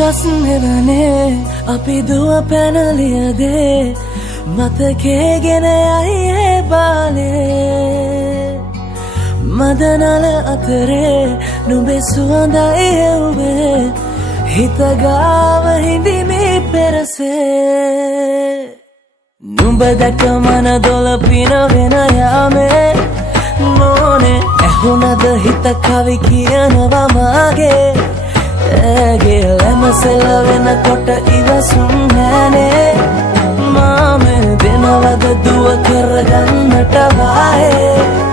ගස් නෙවනේ අපි දුව පැනලියදේ මතකේගෙන යයි ඒ බාලේ මදනල අතරේ නුඹේ සුවඳයි එව්වේ හිත ගාව හිඳිමි පෙරසේ නුඹ දැක මන දොළ පිනවෙන යාමේ මොනේ ඇහුණද හිත කවි කියනවා මාගේ ඇගේ ලැමසෙල වෙනකොට ඉවසුම් නෑනේ මාමේ දෙනවද දුව කරගන්නට වායේ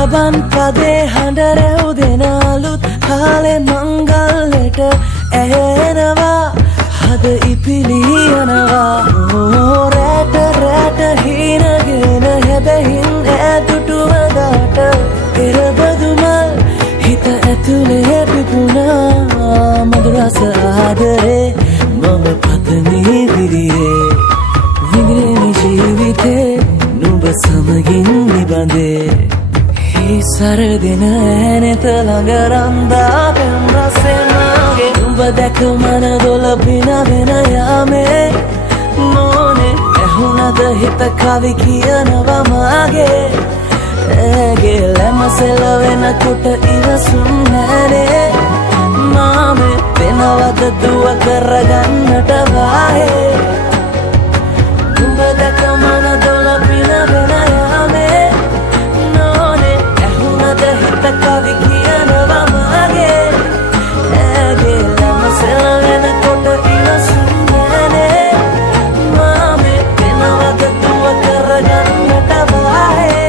රබන් පදේ හඬ රැව් දෙන අලුත් කාලේ මංගල්ලට ඇහෙනවා හද ඉපිලි යනවා රැට රැට හීනගෙන හැබැහින් ඈදුටුව දාට පෙරබදුමල් හිත ඇතුලේ පිපුණා මధుරස ආදරේ මම පතමි විරියේ විඳින ජීවිතේ නුඹ සමගින් නිබඳේ සරදින ඇනෙත ළඟ රන්දා පෙම් රසෙනගේ නුඹ දැක මන දොළ පිනවෙන යාමේ මොනේ ඇහුණද හිත කවි කියනවා මාගේ ඇගේ ලැමසෙල වෙනකොට ඉවසුම් නෑනේ මාමේ වෙනවද දුව කරගන්නට වායේ නුඹ දැක මන දොළ පිනවෙන යාමේ කවි කියනවා මාගේ ඇගේ ලැමසෙල වෙනකොට ඉවසුම් නෑනේ මාමේ වෙනවද දුව කරගන්නට වායේ